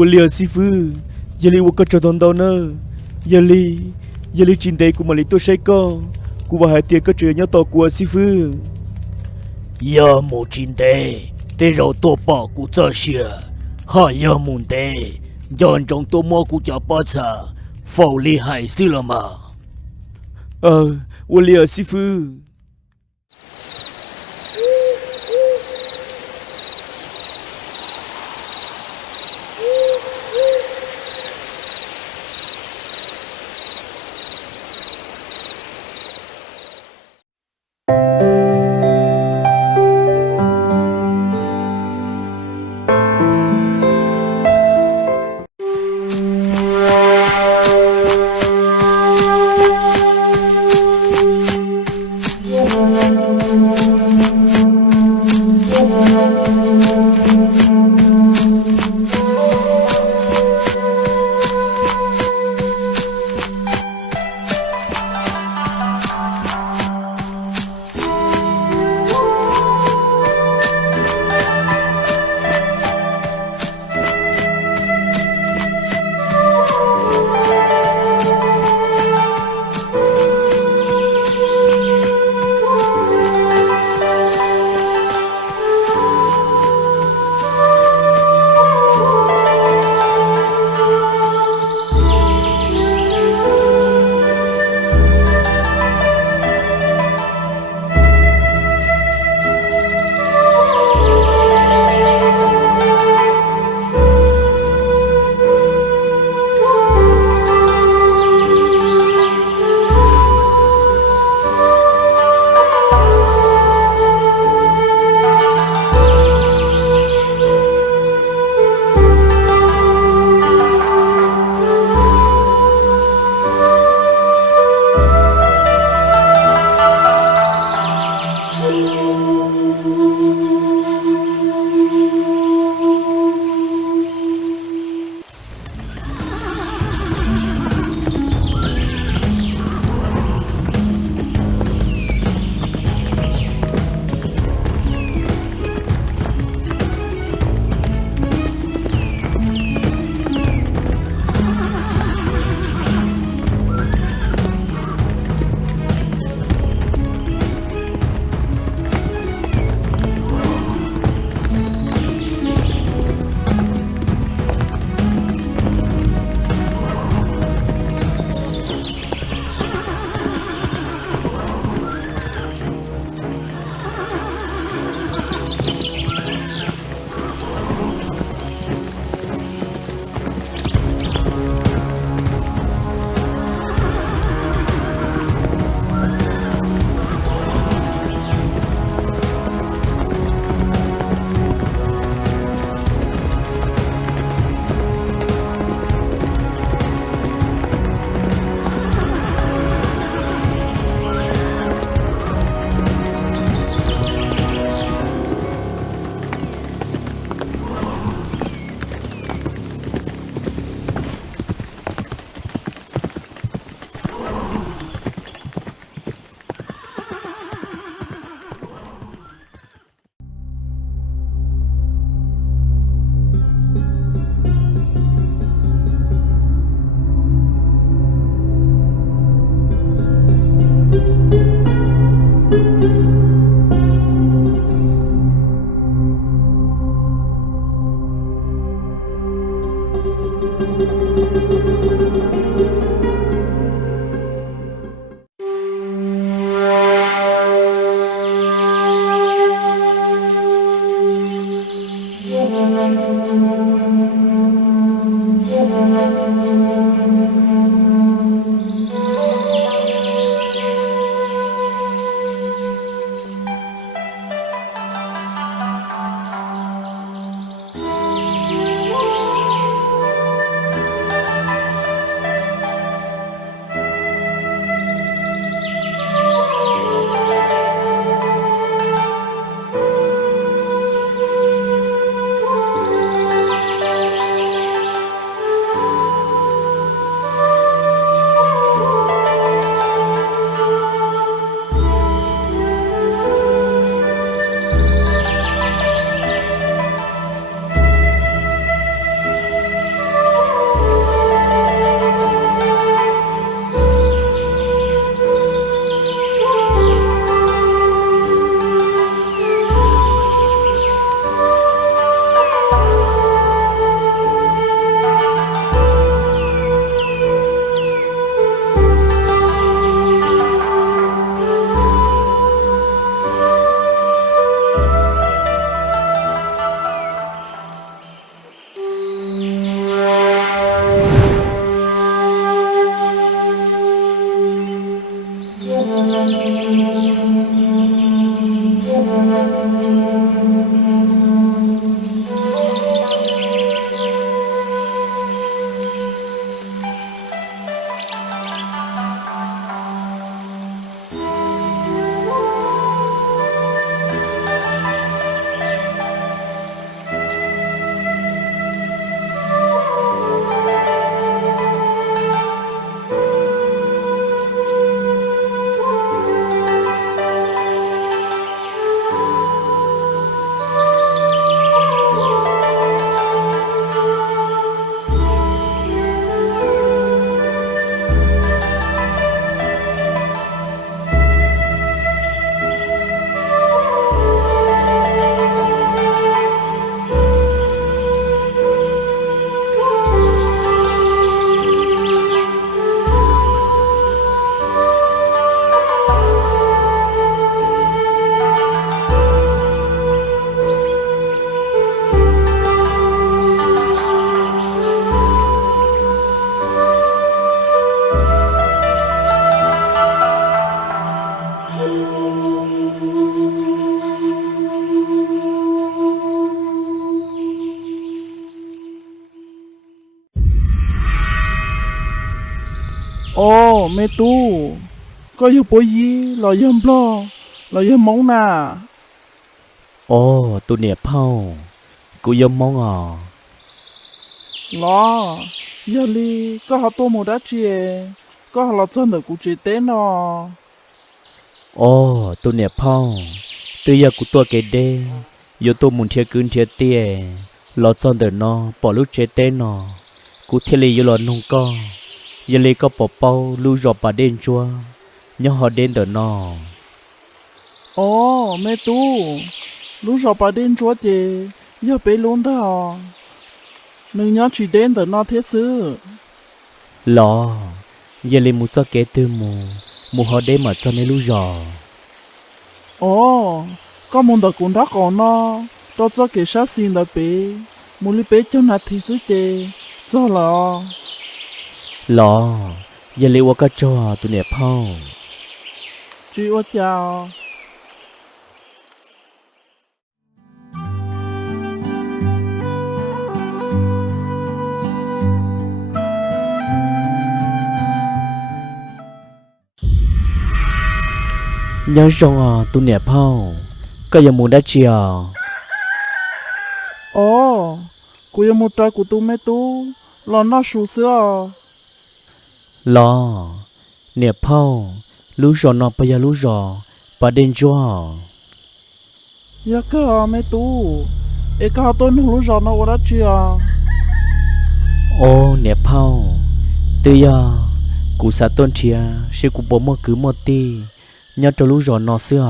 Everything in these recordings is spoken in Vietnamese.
我俩媳妇，夜里我可找到呢，夜里今天กูมาลิตัวใช้ก็กูว่าหายเตียก็เจอเนาะต่อกู媳妇。要么真的，得让多把กู这些，还要么的，让中多么กูจะ把这法律害死了嘛？我俩媳妇。Ồ, mẹ tu, có yêu bố gì, lo yếm lo yếm mong nà. โอ้ตัวเนี่ยเผากูยอมมองอ่ะ Lo, giờ li, có họ tô mù đã chìa, có họ lọt chân được cụ chế tế nọ. โอ้ตัวเนี่ยเผาตัวยากูตัวเกเดโยตัวมุนเทียกึนเทียเตี้ยรอจอนเดนอปอลูเจเตนอกูเทลีอยู่หลอนนงก็ยาเลก็ปอเป้าลูจอปาเดนจัวยอหอเดนเดนอ Ồ, mẹ tu, lúc rồi bà đến chúa chê, giờ bé luôn đó. Nương nhớ chỉ đến từ nó thế sư. หรออย่าเลยมูจะเกตือมูฮอได้มาจอนในลูกจอ Ồ, có môn đặc cũng đã còn nó, đó cho kể sát xin là bé, mù lý bé cho nạt thì sư chê, cho là. หรออย่าเลยว่าก็จอตัวเนี่ยเผา Chị ô chào. ยังจงอ่ะตัวเนี่ยเผาก็ยังมูได้เจียว Ồ, cô yêu một trai của tôi mẹ tu, là nó sù sữa. หรอเนี่ยเผาลูกจอนอปยาลูกจอปาเดนจัว Dạ cơ mẹ tu, ê cả tôi nó lúc rồi nó ở đó chìa. โอ้เนี่ยเผาตัวยากูสาต้นเทียเชื่อกูบ่มอคือมอตียอดจะลูกจอนอเสื้อ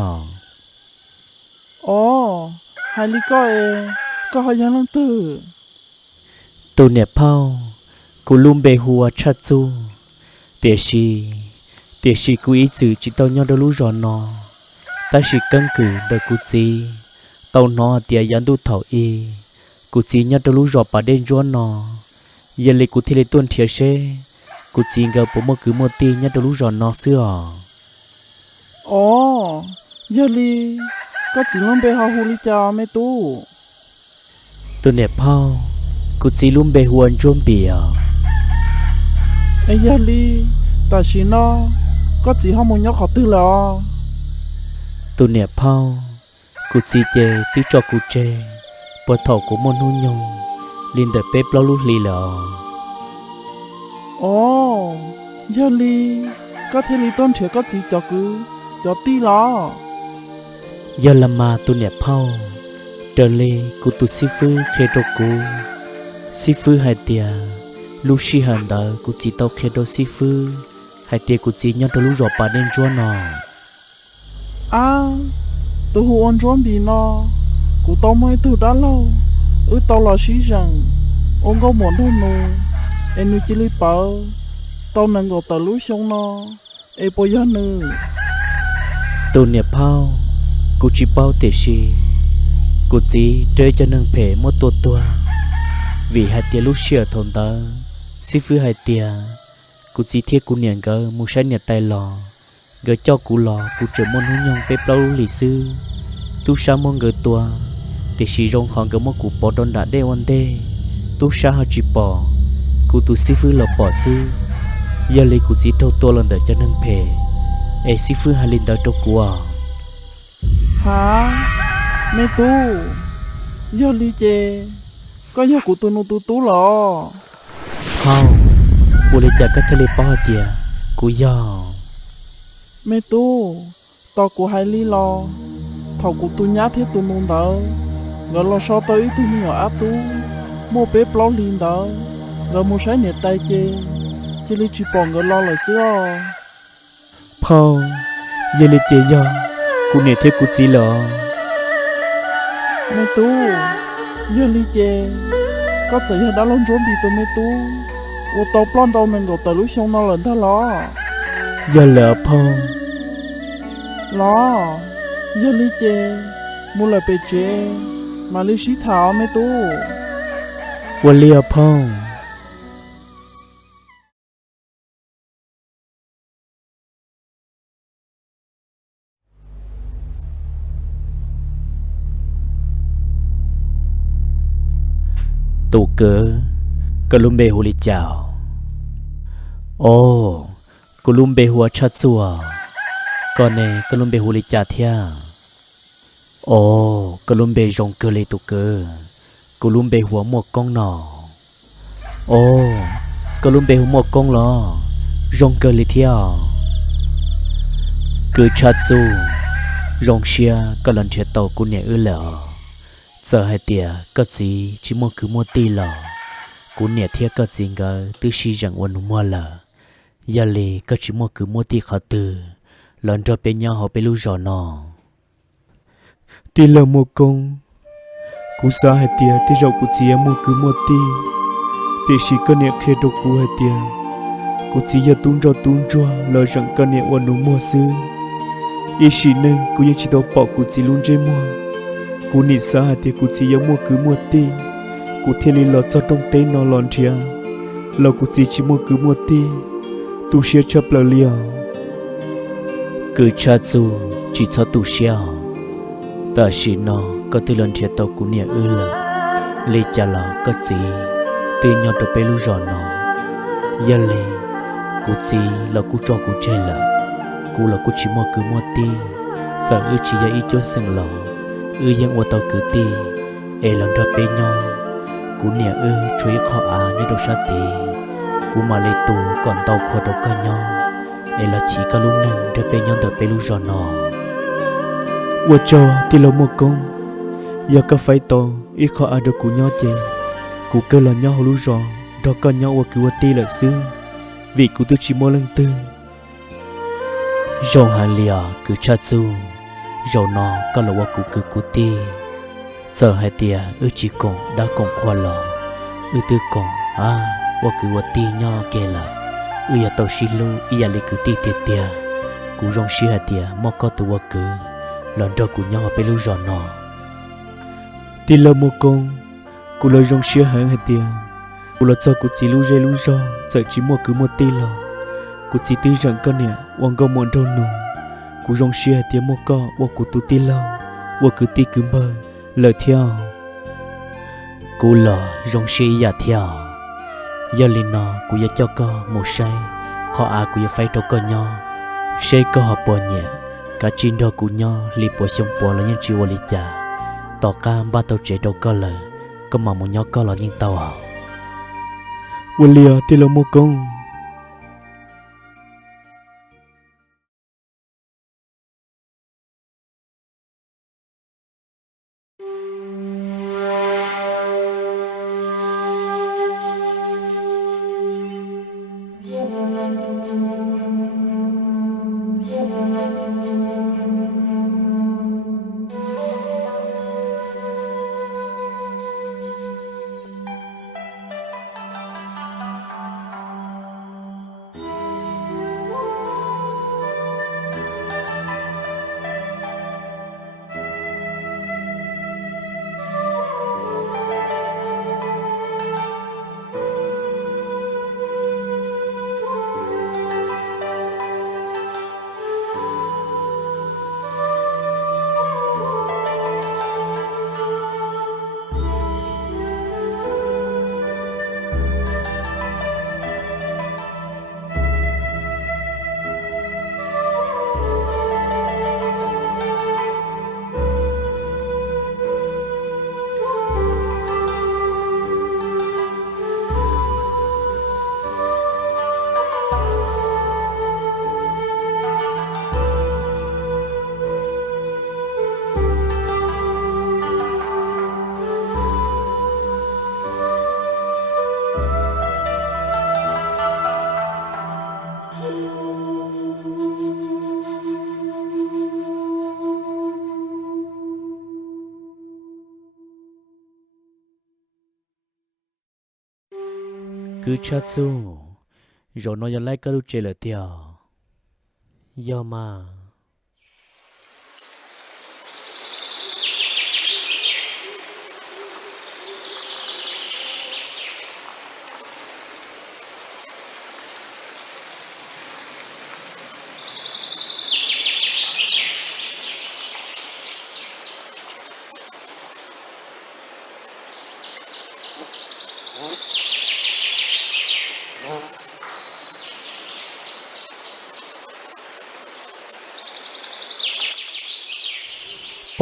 Ồ, hai lý có hai nhân lương tử. ตัวเนี่ยเผากูลุมเบหัวชัดจูเปียชีกูอีจือจิตเอายอดลูกจอนอแต่ชีกังกือเดกูจีเต้านอเตียยันดูเถาอีกูจียอดลูกจอปาเดนจวนนอเยเลกูที่เลต้นเทียเชกูจีเกาปมอคือมอตียอดลูกจอนอเสื้อ Ồ, giờ li, có chỉ luôn bê hà hù lý chào mẹ tu. ตัวเนี่ยเผากูจีลุมเบหัวจวมเปีย Ê giờ li, ta chỉ nó, có chỉ họ muốn nhóc họ tư lọ. ตัวเนี่ยเผากูจีเจที่จอกูเจปวดเถากูมอนหุ่นยงลินเดเป๊ปเล่าลูกลีเหรอ Ồ, giờ li, có thể li tôn thiệt có chỉ cho tí lọ. ยาลามาตัวเนี่ยเผาเดเลกูตุซิฟืเคโดกูซิฟืไฮเตียลูชิฮันดากูจีเตาเคโดซิฟืไฮเตียกูจียอดลูกจอปาเดนจวนนอ À, tôi hù ôn trốn bị nó, cụ tao mới từ đã lâu, tao là sĩ rằng, ôn có muốn thôi nụ, em nuôi chỉ lý bảo, tao nâng gọt tao lúa xong nó, em bây giờ nữa. ตัวเนี่ยเผากูจีเป้าเตชีกูจีเจอจะนังเพมดตัวvì hai tia lúc xưa thôn ta xí phứ hai tiaกูจีเทียกูเนี่ยก็มูใช้เนี่ยtay lò gỡ choกูlòกูtrở môn hướng nhông bếp lâu lì sư tu sa môn gỡ tua để xì rong khoảng gỡ môn cụ bỏ đòn đã đê one đê tu sa hơi chỉ bỏ cụ tu xí phứ lò bỏ sư giờ lấy cụ chỉ thâu tua lần đợi cho nâng phê ê xí phứ hai linh đợi cho cụ à Hả? Mẹ tu, giờ lý chê, có giờ cụ tu lọ. không cụ lấy trả các thế lệ bỏ tia cụ giờ Mẹ tu, tao cụ hai lý lọ, thầu cụ tu nhá thế tu nung đỡ, gỡ lo so tới tu nhỏ á tu, mua bếp lo liền đỡ, gỡ mua sái nhẹ tay chê lý chỉ bỏ gỡ lo lại xưa. พ่ออย่าเลยเจียกูเนี่ยเทกูจีเหรอ Mẹ tu, giờ lý chê, có chạy đã lon trốn bị tụi mẹ tu, ô tao plon tao nâng gọt tao lúc xong nó lần ta lo. อย่าเหรอพ่อ Lo, giờ lý chê, mua lời bề chê, mà lý sĩ thảo mẹ tu. วันเลียพ่อ ตูเกอก็ลุมเบฮูลิเจ้าโอ้ กูลุมเบหัวชัดสัวก่อนเนกูลุมเบหัวลิจ่าเทียโอ้กูลุมเบจงเกเลยตุเกอกูลุมเบหัวหมวกกองหนอโอ้กูลุมเบหัวหมวกกองล้อจงเกเลยเทียกูชัดสู้รองเชียก็ลันเชียโตกูเนี่ยเหล่อเจอให้เตียก็จีชิมัวคือมัวตีหล่อกูเนี่ยเทียก็จริงก็ตื้อชีจังวันมัวละยาเลก็ชิมัวคือมัวตีเขาตือหลันจะเป็นยาเขาไปรู้จอนอ ตีละโมกงกูสาให้เตียที่เรากูเจียมัวคือมัวตีตีชีก็เนี่ยเคดกูให้เตียกูเจียตุ้งเราตุ้งจัวเลยจังก็เนี่ยวันนู้มัวซื้ออีชีนึงกูยังชิดเอาปอกกูจีลุนเจมัวกูนิสาให้เตียกูเจียมัวคือมัวตีกูเทลีหลอดจะต้องเต้นนอนหลอนเทียเรากูจีชิมัวคือมัวตีตูเชียชับละเลียว cứ cha zu chỉ cho tu xiao ta chỉ nó có từ lần thiệt tao cũng nhẹ là lấy cha là có gì tuy nhau tao bé lu rồi nó giờ lấy cụ gì là cụ cho cụ chơi là cụ chỉ mua cứ mua ti giờ chỉ là ít cho sừng lò yang qua tao cứ ti lần tao bé nhau cụ nhẹ chui khó như đâu sát ti cụ mà lấy tu còn tao khó đâu có nhau là chỉ có lúc nâng để bên nhau đợi bên lúc rồi nọ. Ủa cho thì lâu một con, giờ có phải to ít khó ai được cụ nhau chứ, cụ cơ là nhau lúc rồi, đó có nhau và cứ ti là xưa, vì cụ tôi chỉ mua lần tư. Rồi hàng lìa cứ cha chu, rồi nọ có là cụ cứ ti, giờ hai tia chỉ còn đã còn khoa lò, tư còn và cứ ti nhau kề lại. Ui tàu xí lu, ia lấy cứ ti tiệt tiệt, cú rong xí hạt tiệt, mò có tụi cứ, lần đó cú nhau bên lu giò nọ. Thì là một con, cú lời rong xí hạt tiệt, cú là cho cú chỉ lu rê lu giò, giờ chỉ mua cứ một tí lò, cú chỉ tí rằng con nè, hoàng gò mòn đâu nụ, cú rong xí hạt tiệt mò có, và cú tu tí lò, và cứ tí cứ mơ, lời theo. Cú lò rong xí ia theo. Giờ linh nó cũng cho có một say khó cũng phải đâu có nhau say có họ bỏ nhẹ cả chín đó của nhau li bỏ xong bỏ là những chiều li trả tỏ ca ba tàu chạy đâu có lời có mà một nhau có là những tàu hảo William thì là một con cứ chat chu rồi nó lại cái lúc chơi là tiêu giờ mà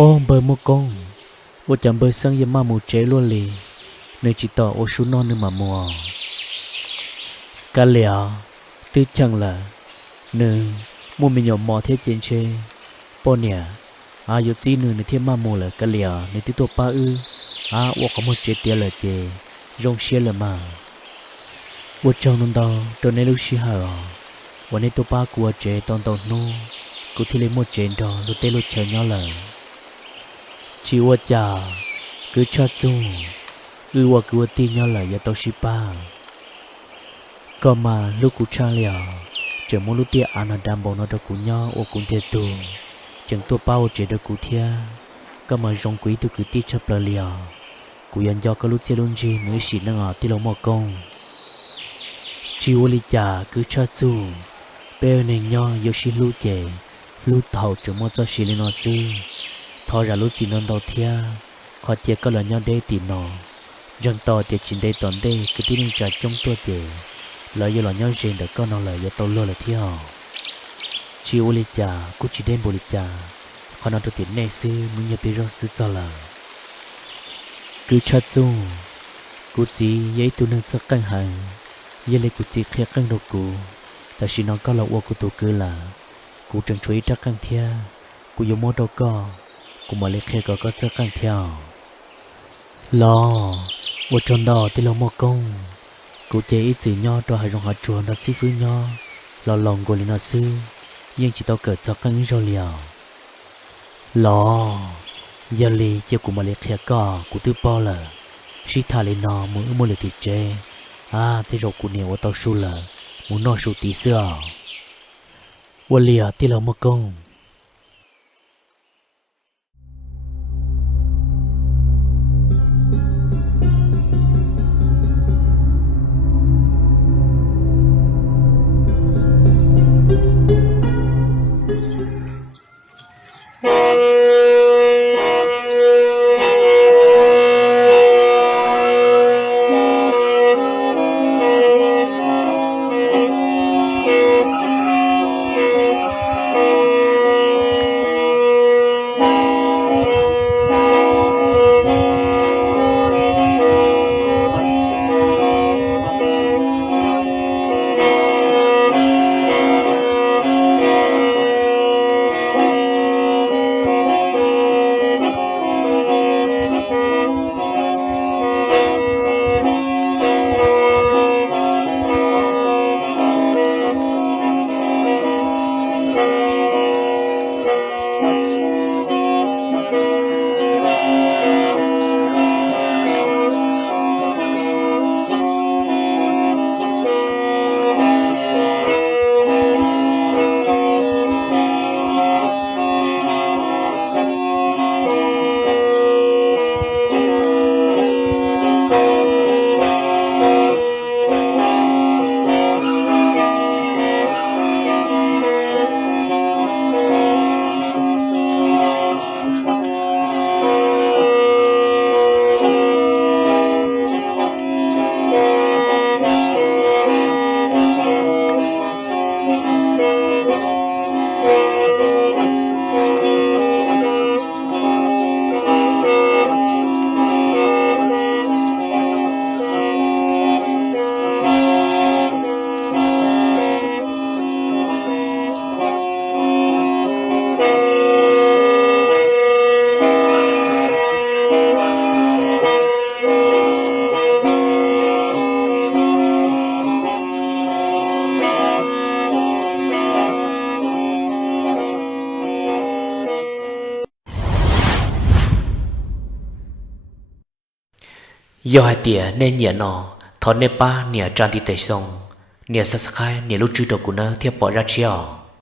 ô bờ mua con ô chẳng bờ sang yếm mà mua chế luôn lì nơi chỉ tỏ ô số non nữa mà mua cá lẹo tư chẳng là nơi mua mình nhỏ mò thế trên chơi po nè yêu chi nơi nơi thế mà mua là cá lẹo nơi tí tổ pa ư ô có một chế tiền là chế rong xe là mà ô trong nông đào tôi nên lúc xí hởวันนี้ตัวป้ากลัวเจตอนนู้กูที่เลยหมดเจนดอรู้เต้รู้เชยย่อเลยชีวจ่าcứ cho chungว่ากูตีย่อเลยอย่าตัวชิป้าก็มาลูกกูชาเหลียวเจอมูลูเตียอานาดามบอกนอดกูย่อโอกุนเตตูจึงตัวป้าเจดกูเทียก็มาจงกุยตัวกูตีชับเหลียวกูยันยอก็รู้เจลุนจีมือสีนังอ่ะที่เราหมอกงชีวลิจ่าcứ cho chung bèo này nhỏ yêu xin lú chè lú thầu cho mua cho xí lên nó xí thò ra lú chỉ non đầu thia họ chè có là nhỏ đê tìm nó dân to thì chỉ đê toàn đê cứ tin nên trả trong tua chè lợi yêu là nhỏ rèn được con nó lợi yêu tàu lơ là thia chiều ô lê trà cú chỉ đêm bồ lê trà họ nói tôi tiền này xí muốn nhập bị rau xí cho là cứ chặt chung cú chỉ giấy tu nên sắc căng hàng giấy lấy cú chỉ khé căng đầu cúแต่ฉันน้องก็ละวัวกูตัวคือละกูจังช่วยจักกันเทียกูยมโดก็กูมาเล็กแค่ก็จักกันเทียวรอวัวจนดอที่เราหมกงกูเจอีจีย่อตัวให้รองหัดจวนดัชฟื้นย่อรอลองกูเลยนะซื้อยังจิตเกิดจักกันยิ่งเลี้ยวรอยาลีเจ้ากูมาเล็กแค่ก็กูตื้อปอละชิทาเลนอมือเลยติดเจที่เรากูเหนียวตัวสู้ละmuốn nói số tí xưaวันเลียที่เรามาก้องdo hai tia nên nhẹ nọ thọ nê pa nhẹ tràn đi tây sông nhẹ sát khai nhẹ lúc trước đầu của nó thiệp bỏ ra chiao